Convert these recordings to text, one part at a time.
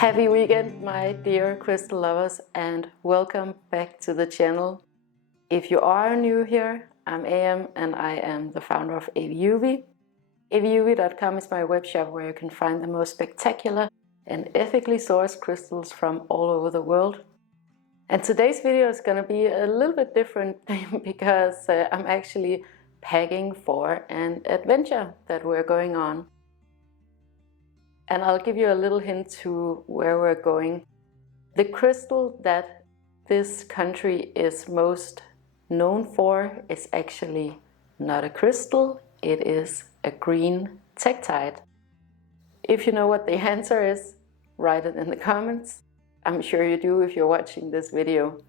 Happy weekend, my dear crystal lovers, and welcome back to the channel. If you are new here, I'm AM and I am the founder of AVIUVI. AVIUVI.com is my web shop where you can find the most spectacular and ethically sourced crystals from all over the world. And today's video is going to be a little bit different because I'm actually packing for an adventure that we're going on. And I'll give you a little hint to where we're going. The crystal that this country is most known for is actually not a crystal, it is a green tektite. If you know what the answer is, write it in the comments. I'm sure you do if you're watching this video.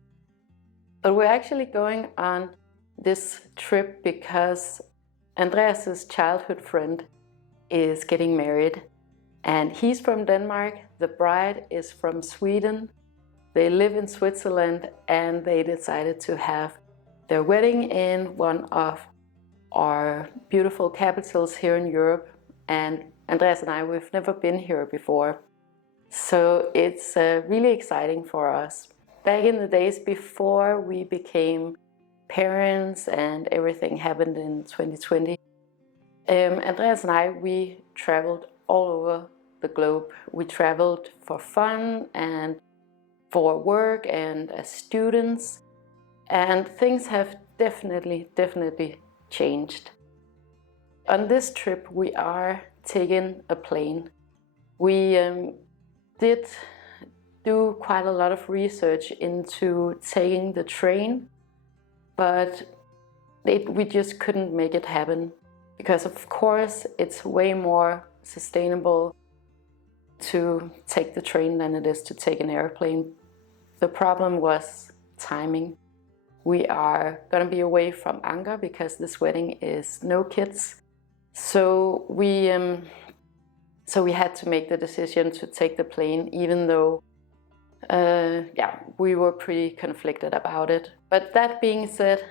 But we're actually going on this trip because Andreas's childhood friend is getting married. And he's from Denmark, the bride is from Sweden. They live in Switzerland and they decided to have their wedding in one of our beautiful capitals here in Europe. And Andreas and I, we've never been here before. So it's really exciting for us. Back in the days before we became parents and everything happened in 2020, Andreas and I, we traveled all over the globe. We traveled for fun and for work and as students, and things have definitely changed. On this trip we are taking a plane. We did do quite a lot of research into taking the train, but we just couldn't make it happen because of course it's way more sustainable to take the train than it is to take an airplane. The problem was timing. We are going to be away from Anker because this wedding is no kids. So we had to make the decision to take the plane, even though we were pretty conflicted about it. But that being said,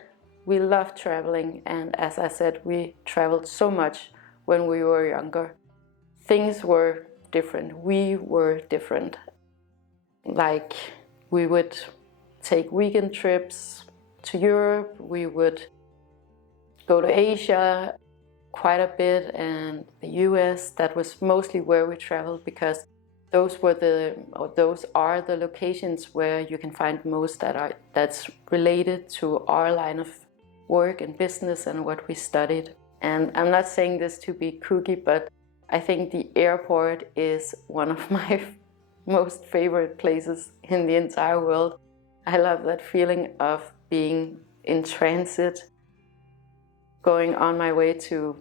we love traveling, and as I said, we traveled so much when we were younger. Things were different. We were different. Like, we would take weekend trips to Europe, we would go to Asia quite a bit, and the US. That was mostly where we traveled because those are the locations where you can find most that's related to our line of work and business and what we studied. And I'm not saying this to be kooky, but I think the airport is one of my most favorite places in the entire world. I love that feeling of being in transit, going on my way to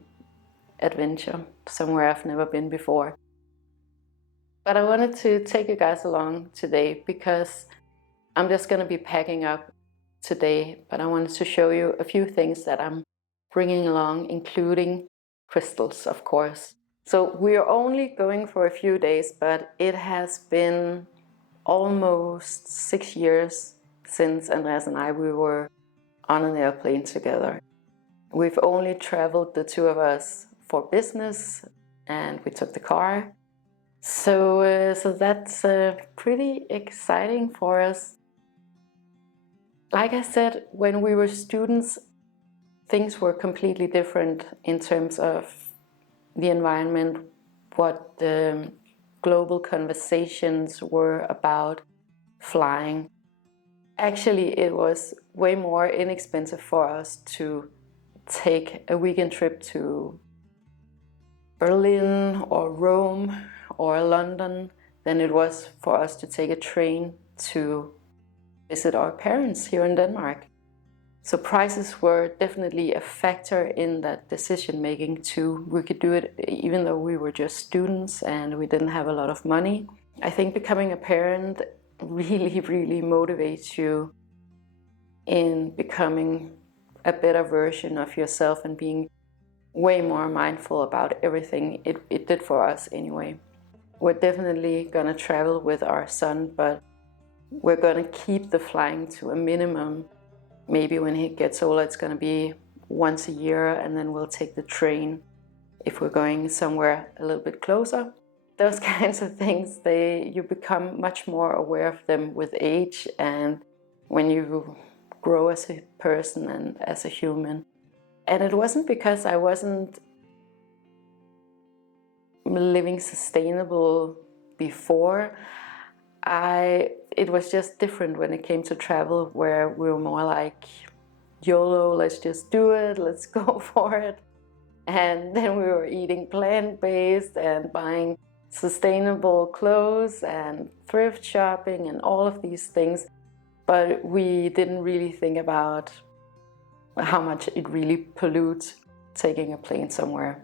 adventure, somewhere I've never been before. But I wanted to take you guys along today because I'm just going to be packing up today, but I wanted to show you a few things that I'm bringing along, including crystals, of course. So we are only going for a few days, but it has been almost 6 years since Andreas and I we were on an airplane together. We've only traveled, the two of us, for business, and we took the car. So that's pretty exciting for us. Like I said, when we were students, things were completely different in terms of the environment, what the global conversations were about flying. Actually, it was way more inexpensive for us to take a weekend trip to Berlin or Rome or London than it was for us to take a train to visit our parents here in Denmark. So prices were definitely a factor in that decision making too. We could do it even though we were just students and we didn't have a lot of money. I think becoming a parent really motivates you in becoming a better version of yourself and being way more mindful about everything. It did for us anyway. We're definitely gonna travel with our son, but we're gonna keep the flying to a minimum. Maybe when he gets older, it's going to be once a year, and then we'll take the train if we're going somewhere a little bit closer. those kinds of things, you become much more aware of them with age and when you grow as a person and as a human. And it wasn't because I wasn't living sustainable before. It was just different when it came to travel, where we were more like, YOLO, let's just do it, let's go for it. And then we were eating plant-based and buying sustainable clothes and thrift shopping and all of these things, but we didn't really think about how much it really pollutes taking a plane somewhere.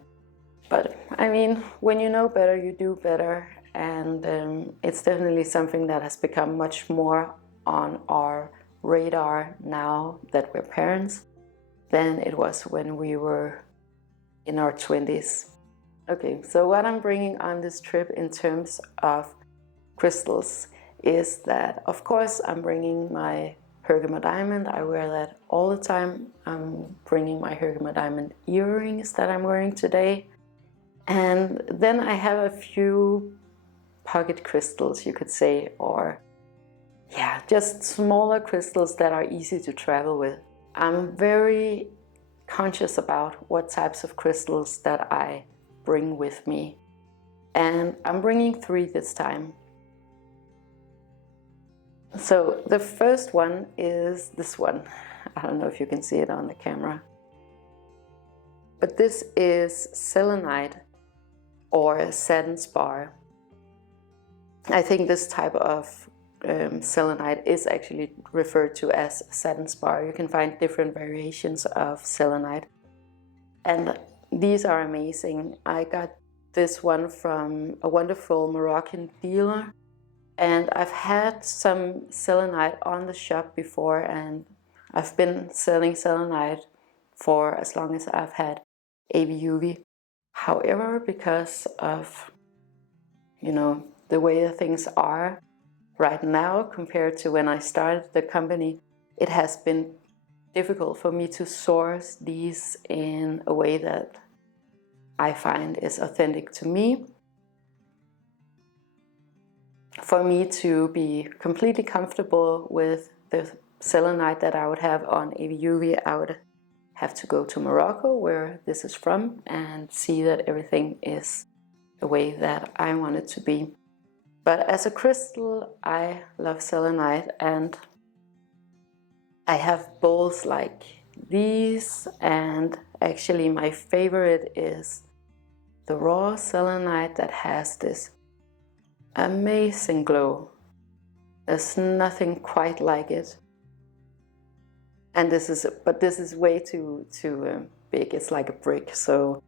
But I mean, when you know better, you do better, and it's definitely something that has become much more on our radar now that we're parents than it was when we were in our 20s. Okay, so what I'm bringing on this trip in terms of crystals is that, of course, I'm bringing my Herkimer diamond. I wear that all the time. I'm bringing my Herkimer diamond earrings that I'm wearing today. And then I have a few pocket crystals, you could say, or yeah, just smaller crystals that are easy to travel with. I'm very conscious about what types of crystals that I bring with me. And I'm bringing 3 this time. So the first one is this one. I don't know if you can see it on the camera. But this is Selenite, or satin spar. I think this type of selenite is actually referred to as satin spar. You can find different variations of selenite, and these are amazing. I got this one from a wonderful Moroccan dealer, and I've had some selenite on the shop before, and I've been selling selenite for as long as I've had AVIUVI. However, because of, the way things are right now compared to when I started the company, it has been difficult for me to source these in a way that I find is authentic to me. For me to be completely comfortable with the selenite that I would have on AVIUVI, I would have to go to Morocco, where this is from, and see that everything is the way that I want it to be. But as a crystal, I love selenite, and I have bowls like these, and actually my favorite is the raw selenite that has this amazing glow. There's nothing quite like it. And this is way too big. It's like a brick. So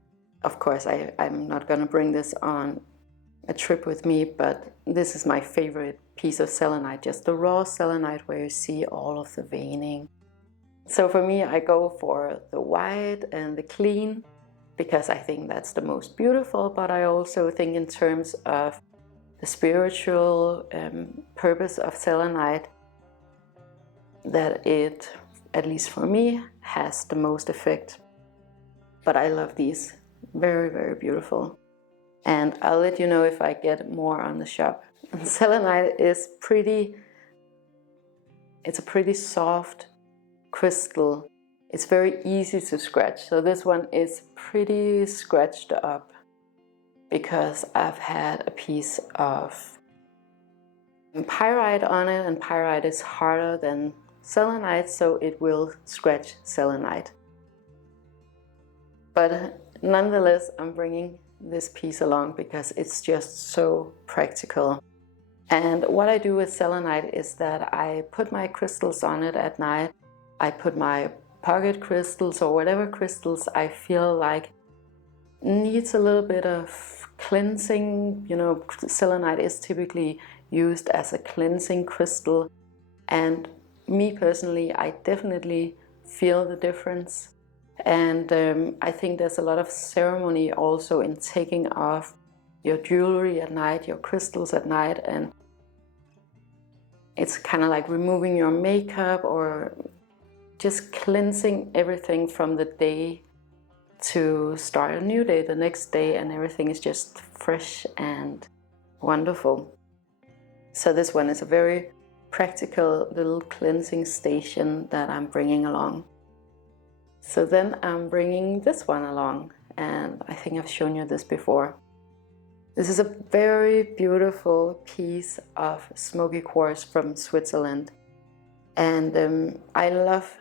of course I'm not gonna bring this on a trip with me, but this is my favorite piece of selenite, just the raw selenite where you see all of the veining. So for me, I go for the white and the clean because I think that's the most beautiful, but I also think in terms of the spiritual purpose of selenite, that it, at least for me, has the most effect. But I love these. Very, very beautiful. And I'll let you know if I get more on the shop. Selenite is it's a pretty soft crystal. It's very easy to scratch. So this one is pretty scratched up because I've had a piece of pyrite on it, and pyrite is harder than selenite, so it will scratch selenite. But nonetheless, I'm bringing this piece along because it's just so practical. And what I do with selenite is that I put my crystals on it at night. I put my pocket crystals or whatever crystals I feel like needs a little bit of cleansing. Selenite is typically used as a cleansing crystal, and me personally, I definitely feel the difference. And I think there's a lot of ceremony also in taking off your jewelry at night, your crystals at night, and it's kind of like removing your makeup or just cleansing everything from the day to start a new day the next day, and everything is just fresh and Wonderful. So this one is a very practical little cleansing station that I'm bringing along. So then I'm bringing this one along, and I think I've shown you this before. This is a very beautiful piece of Smoky Quartz from Switzerland. And I love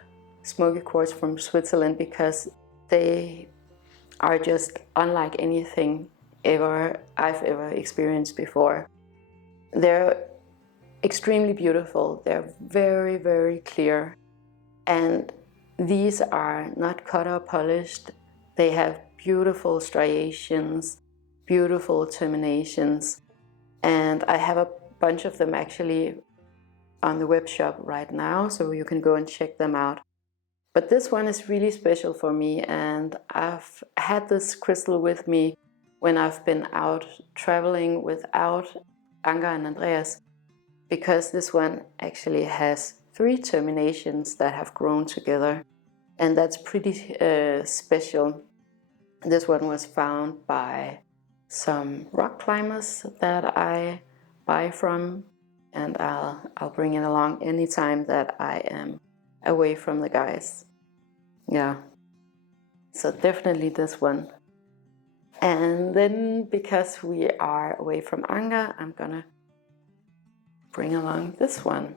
Smoky Quartz from Switzerland because they are just unlike anything I've ever experienced before. They're extremely beautiful. They're very, very clear. And these are not cut or polished. They have beautiful striations, beautiful terminations. And I have a bunch of them actually on the web shop right now, so you can go and check them out. But this one is really special for me, and I've had this crystal with me when I've been out traveling without Anga and Andreas, because this one actually has 3 terminations that have grown together, and that's pretty special. This one was found by some rock climbers that I buy from, and I'll bring it along anytime that I am away from the guys. Yeah, so definitely this one. And then because we are away from Anga, I'm gonna bring along this one.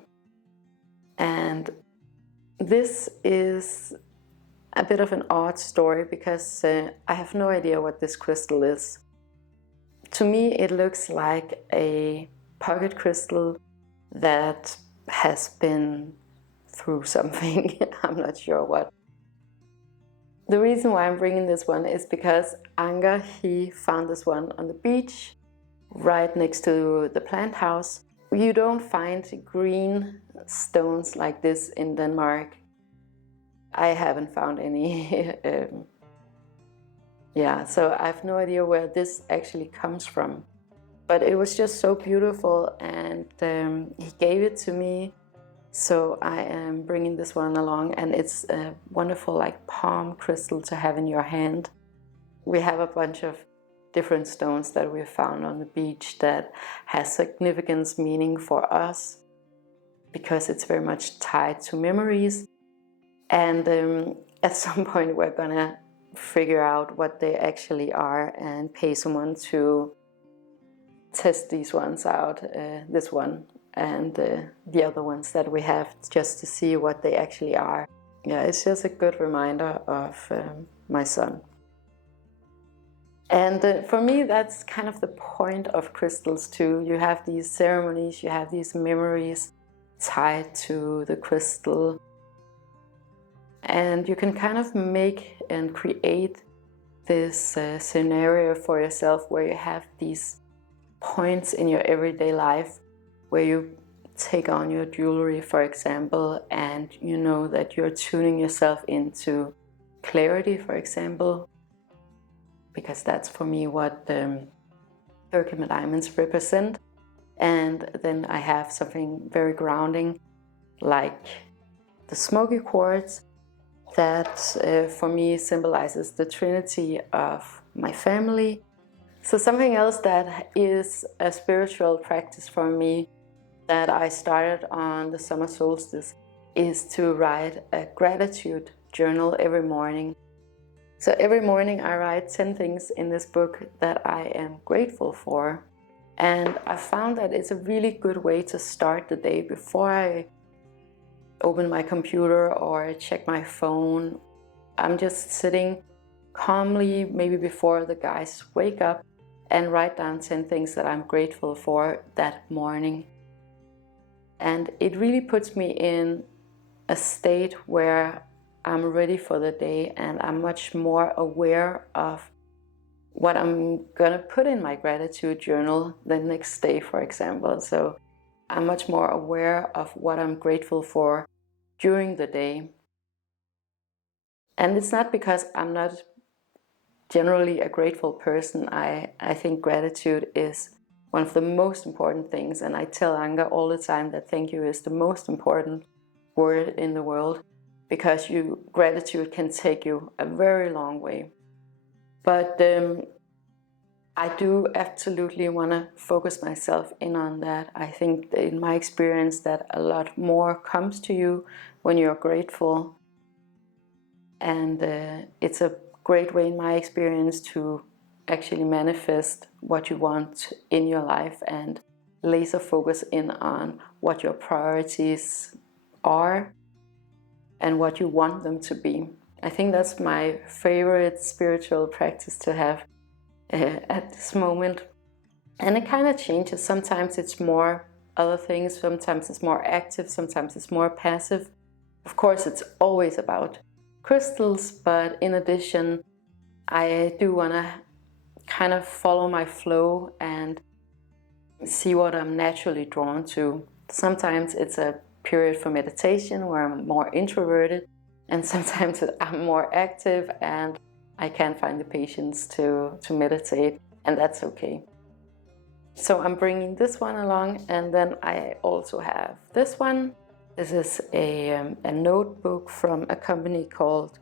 And this is a bit of an odd story because I have no idea what this crystal is. To me, it looks like a pocket crystal that has been through something. I'm not sure what. The reason why I'm bringing this one is because Anga, he found this one on the beach right next to the plant house. You don't find green stones like this in Denmark. I haven't found any. Yeah, so I have no idea where this actually comes from. But it was just so beautiful, and he gave it to me. So I am bringing this one along, and it's a wonderful like palm crystal to have in your hand. We have a bunch of different stones that we found on the beach that has significance, meaning for us, because it's very much tied to memories. And at some point we're gonna figure out what they actually are and pay someone to test these ones out, this one and the other ones that we have, just to see what they actually are. Yeah, it's just a good reminder of my son. And for me, that's kind of the point of crystals too. You have these ceremonies, you have these memories tied to the crystal. And you can kind of make and create this scenario for yourself where you have these points in your everyday life where you take on your jewelry, for example, and you know that you're tuning yourself into clarity, for example, because that's for me what Herkimer diamonds represent. And then I have something very grounding like the Smoky Quartz that for me symbolizes the Trinity of my family. So something else that is a spiritual practice for me that I started on the summer solstice is to write a gratitude journal every morning. So every morning I write 10 things in this book that I am grateful for. And I found that it's a really good way to start the day before I open my computer or check my phone. I'm just sitting calmly, maybe before the guys wake up, and write down 10 things that I'm grateful for that morning. And it really puts me in a state where I'm ready for the day, and I'm much more aware of what I'm gonna put in my gratitude journal the next day, for example. So I'm much more aware of what I'm grateful for during the day. And it's not because I'm not generally a grateful person. I think gratitude is one of the most important things, and I tell Anga all the time that thank you is the most important word in the world, because gratitude can take you a very long way. But I do absolutely want to focus myself in on that. I think that in my experience that a lot more comes to you when you're grateful. And it's a great way in my experience to actually manifest what you want in your life and laser focus in on what your priorities are and what you want them to be. I think that's my favorite spiritual practice to have at this moment. And it kind of changes. Sometimes it's more other things, sometimes it's more active, sometimes it's more passive. Of course, it's always about crystals, but in addition, I do want to kind of follow my flow and see what I'm naturally drawn to. Sometimes it's a period for meditation where I'm more introverted, and sometimes I'm more active and I can't find the patience to meditate, and that's okay. So I'm bringing this one along, and then I also have this one. This is a notebook from a company called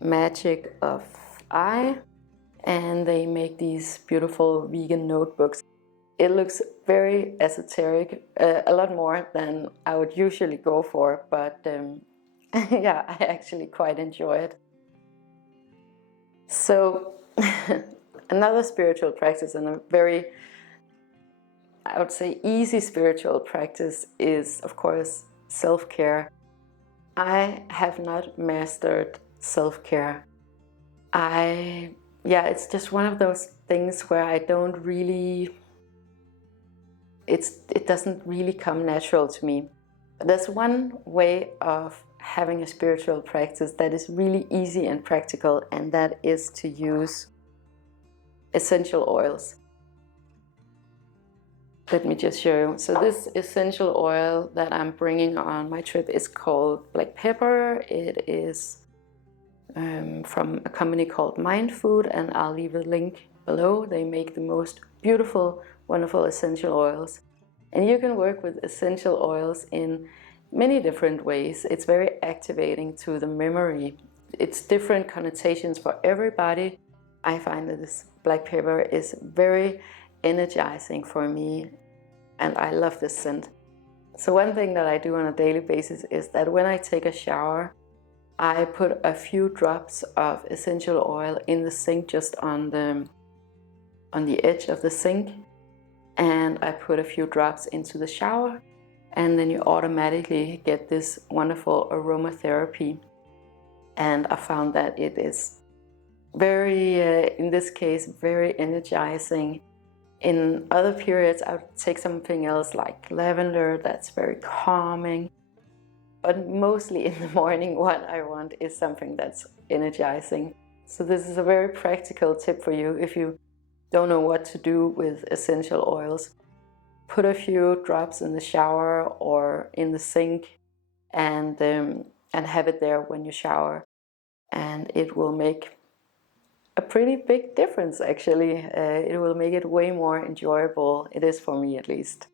Magic of I, and they make these beautiful vegan notebooks. It looks very esoteric, a lot more than I would usually go for, but yeah, I actually quite enjoy it. So another spiritual practice, and a very, I would say, easy spiritual practice is, of course, self-care. I have not mastered self-care. It's just one of those things where I don't really, it doesn't really come natural to me. There's one way of having a spiritual practice that is really easy and practical, and that is to use essential oils. Let me just show you. So this essential oil that I'm bringing on my trip is called black pepper. It is from a company called Mindfood, and I'll leave a link below. They make the most beautiful, wonderful essential oils. And you can work with essential oils in many different ways. It's very activating to the memory. It's different connotations for everybody. I find that this black pepper is very energizing for me, and I love this scent. So one thing that I do on a daily basis is that when I take a shower, I put a few drops of essential oil in the sink, just on the edge of the sink, and I put a few drops into the shower, and then you automatically get this wonderful aromatherapy. And I found that it is very, in this case, very energizing. In other periods, I would take something else like lavender, that's very calming. But mostly in the morning, what I want is something that's energizing. So this is a very practical tip for you if you don't know what to do with essential oils. Put a few drops in the shower or in the sink, and have it there when you shower, and it will make a pretty big difference actually. It will make it way more enjoyable. It is for me, at least.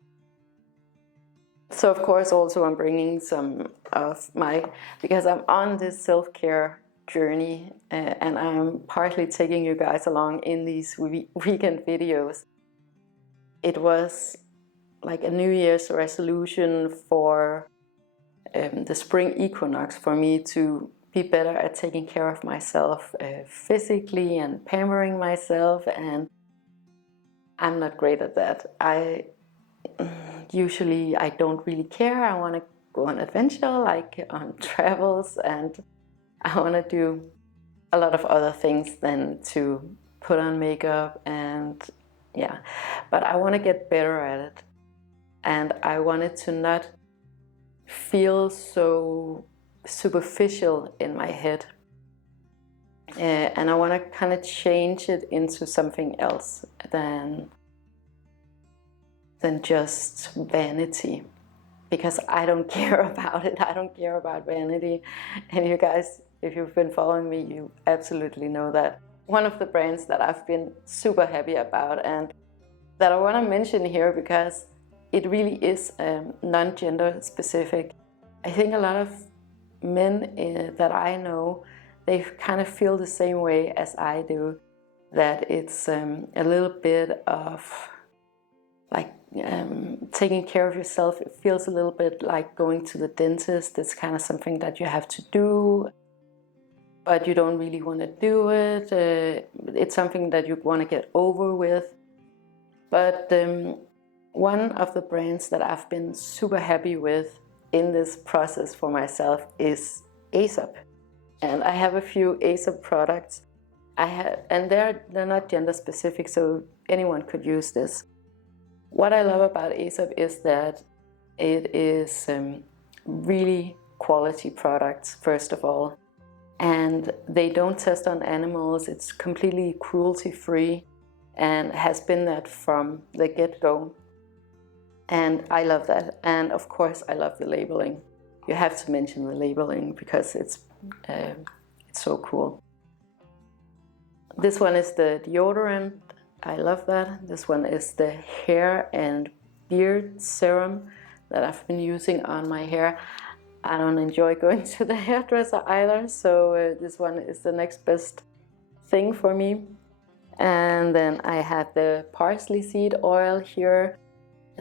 So of course also I'm bringing some of because I'm on this self-care journey, and I'm partly taking you guys along in these weekend videos. It was like a New Year's resolution for the spring equinox for me to be better at taking care of myself physically and pampering myself, and I'm not great at that. Usually I don't really care. I want to go on adventure, like on travels, and I want to do a lot of other things than to put on makeup, and yeah, but I want to get better at it, and I want it to not feel so superficial in my head, and I want to kind of change it into something else than just vanity, because I don't care about it. I don't care about vanity, and you guys, if you've been following me, you absolutely know that. One of the brands that I've been super happy about, and that I want to mention here because it really is non-gender specific. I think a lot of men that I know, they kind of feel the same way as I do. that it's a little bit of like taking care of yourself. It feels a little bit like going to the dentist. It's kind of something that you have to do, but you don't really want to do it. It's something that you want to get over with. But one of the brands that I've been super happy with in this process for myself is Aesop. And I have a few Aesop products. And they're not gender specific, so anyone could use this. What I love about Aesop is that it is really quality products, first of all. And they don't test on animals. It's completely cruelty-free and has been that from the get-go. And I love that. And of course, I love the labeling. You have to mention the labeling because it's so cool. This one is the deodorant. I love that. This one is the hair and beard serum that I've been using on my hair. I don't enjoy going to the hairdresser either, so this one is the next best thing for me. And then I have the Parsley Seed Oil here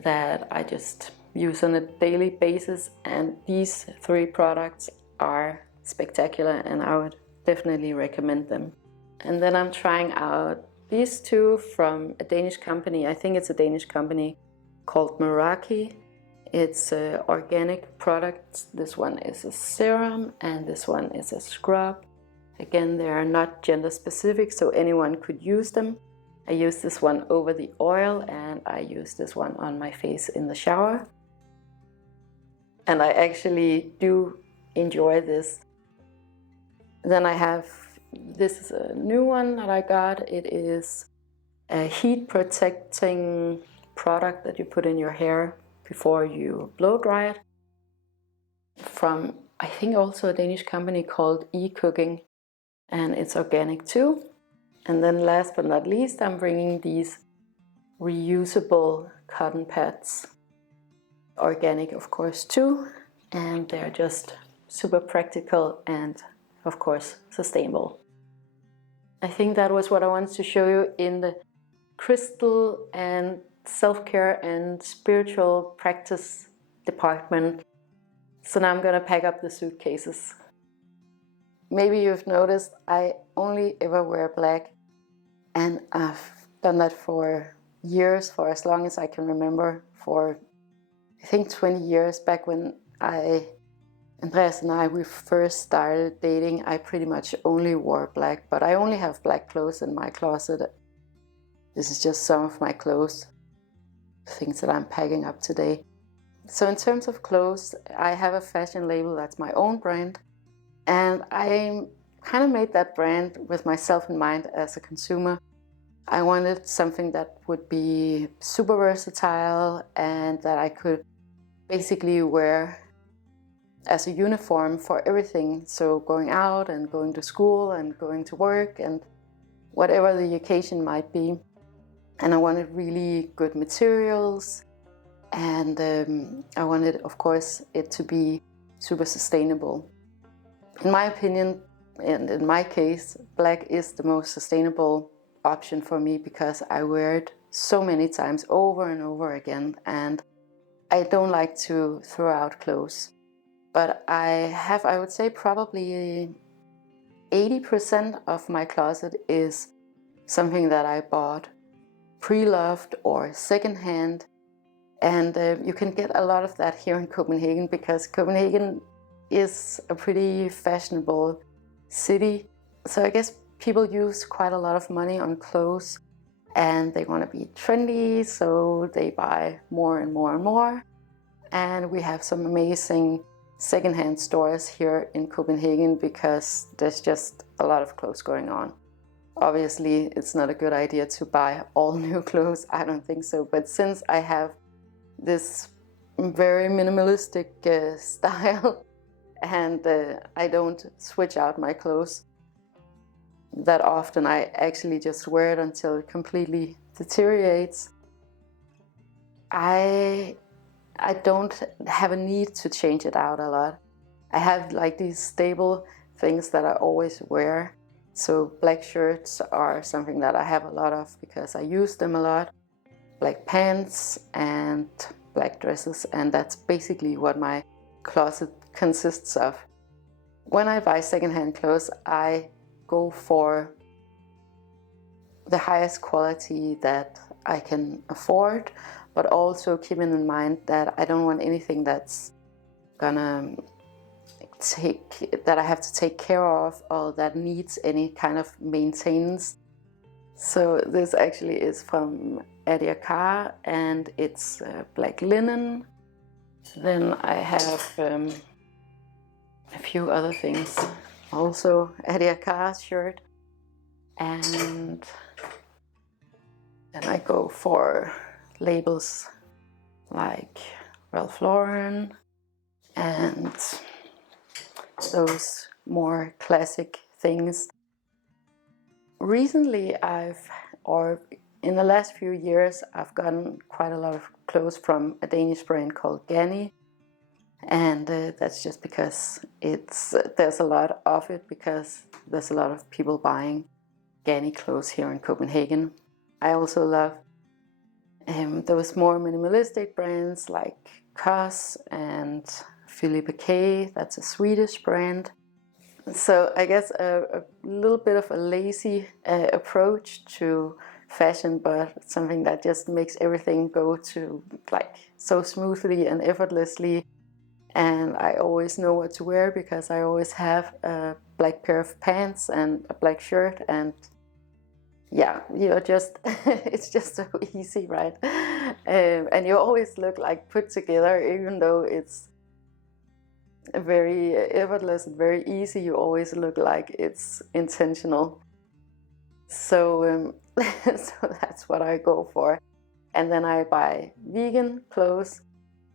that I just use on a daily basis, and these 3 products are spectacular and I would definitely recommend them. And then I'm trying out these 2 from a Danish company. I think it's a Danish company called Meraki. It's organic products. This one is a serum and this one is a scrub. Again, they are not gender specific, so anyone could use them. I use this one over the oil and I use this one on my face in the shower. And I actually do enjoy this. Then I have, this is a new one that I got. It is a heat protecting product that you put in your hair before you blow dry it, from I think also a Danish company called Ecooking, and it's organic too. And then last but not least, I'm bringing these reusable cotton pads, organic of course too, and they're just super practical and of course sustainable. I think that was what I wanted to show you in the crystal and self-care and spiritual practice department. So now I'm gonna pack up the suitcases. Maybe you've noticed I only ever wear black, and I've done that for years, for as long as I can remember, for I think 20 years. Back when Andreas and I, we first started dating, I pretty much only wore black, but I only have black clothes in my closet. This is just some of my clothes, things that I'm packing up today. So in terms of clothes, I have a fashion label that's my own brand, and I kind of made that brand with myself in mind as a consumer. I wanted something that would be super versatile and that I could basically wear as a uniform for everything. So going out and going to school and going to work and whatever the occasion might be. And I wanted really good materials, and I wanted, of course, it to be super sustainable. In my opinion, and in my case, black is the most sustainable option for me because I wear it so many times over and over again, and I don't like to throw out clothes. But I would say probably 80% of my closet is something that I bought pre-loved or secondhand, and you can get a lot of that here in Copenhagen because Copenhagen is a pretty fashionable city. So I guess people use quite a lot of money on clothes and they want to be trendy, so they buy more and more and more. And we have some amazing secondhand stores here in Copenhagen because there's just a lot of clothes going on. Obviously, it's not a good idea to buy all new clothes, I don't think so. But since I have this very minimalistic style and I don't switch out my clothes that often, I actually just wear it until it completely deteriorates. I don't have a need to change it out a lot. I have like these stable things that I always wear. So black shirts are something that I have a lot of because I use them a lot. Black pants and black dresses, and that's basically what my closet consists of. When I buy secondhand clothes, I go for the highest quality that I can afford, but also keeping in mind that I don't want anything that's gonna that I have to take care of or that needs any kind of maintenance. So this actually is from AVIUVI and it's black linen. Then I have a few other things, also AVIUVI shirt, and then I go for labels like Ralph Lauren and those more classic things. Recently in the last few years, I've gotten quite a lot of clothes from a Danish brand called Ganni, and that's just because there's a lot of it, because there's a lot of people buying Ganni clothes here in Copenhagen. I also love those more minimalistic brands like COS and Philippe K, that's a Swedish brand. So I guess a little bit of a lazy approach to fashion, but something that just makes everything go to like so smoothly and effortlessly. And I always know what to wear because I always have a black pair of pants and a black shirt, and yeah, it's just so easy, right? And you always look like put together, even though it's very effortless and very easy. You always look like it's intentional. So so that's what I go for. And then I buy vegan clothes.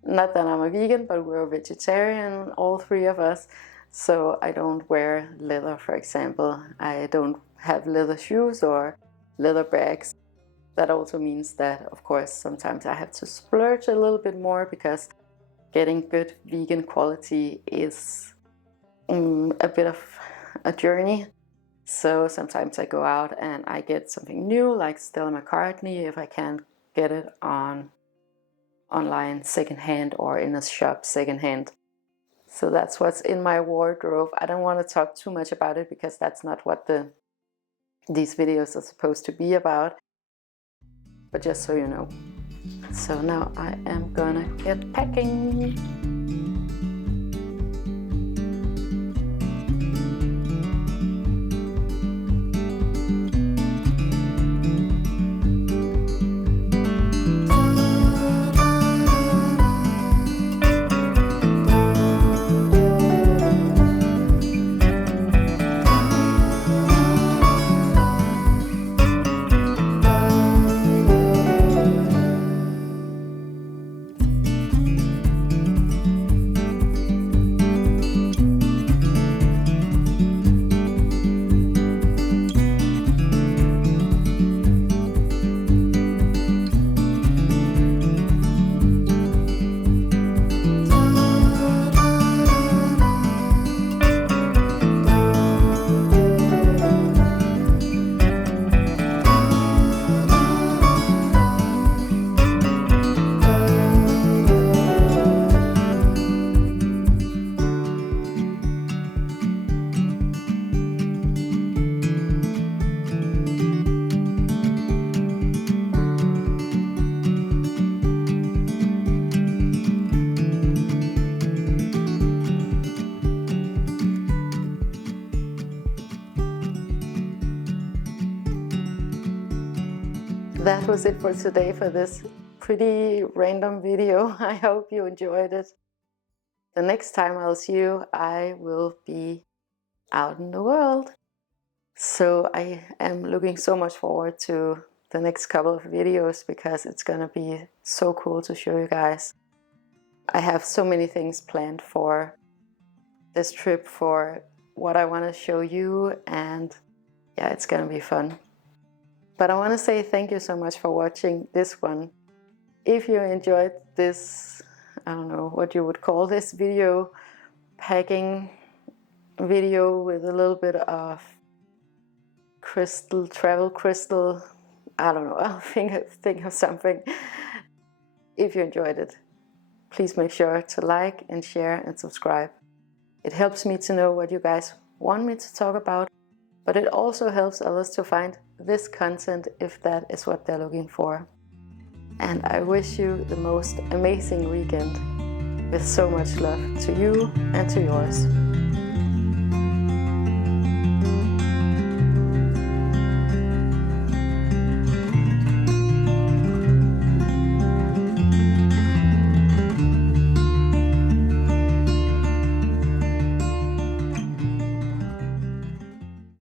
Not that I'm a vegan, but we're vegetarian, all three of us. So I don't wear leather, for example. I don't have leather shoes or leather bags. That also means that, of course, sometimes I have to splurge a little bit more because getting good vegan quality is a bit of a journey. So sometimes I go out and I get something new, like Stella McCartney, if I can't get it online secondhand or in a shop secondhand. So that's what's in my wardrobe. I don't want to talk too much about it because that's not what these videos are supposed to be about. But just so you know. So now I am gonna get packing. That was it for today for this pretty random video. I hope you enjoyed it. The next time I'll see you, I will be out in the world. So I am looking so much forward to the next couple of videos because it's gonna be so cool to show you guys. I have so many things planned for this trip, for what I want to show you, and yeah, it's gonna be fun. But I want to say thank you so much for watching this one. If you enjoyed this, I don't know what you would call this video, packing video with a little bit of crystal, travel crystal, I don't know, I'll think of something. If you enjoyed it, please make sure to like and share and subscribe. It helps me to know what you guys want me to talk about, but it also helps others to find this content if that is what they're looking for. And I wish you the most amazing weekend with so much love to you and to yours.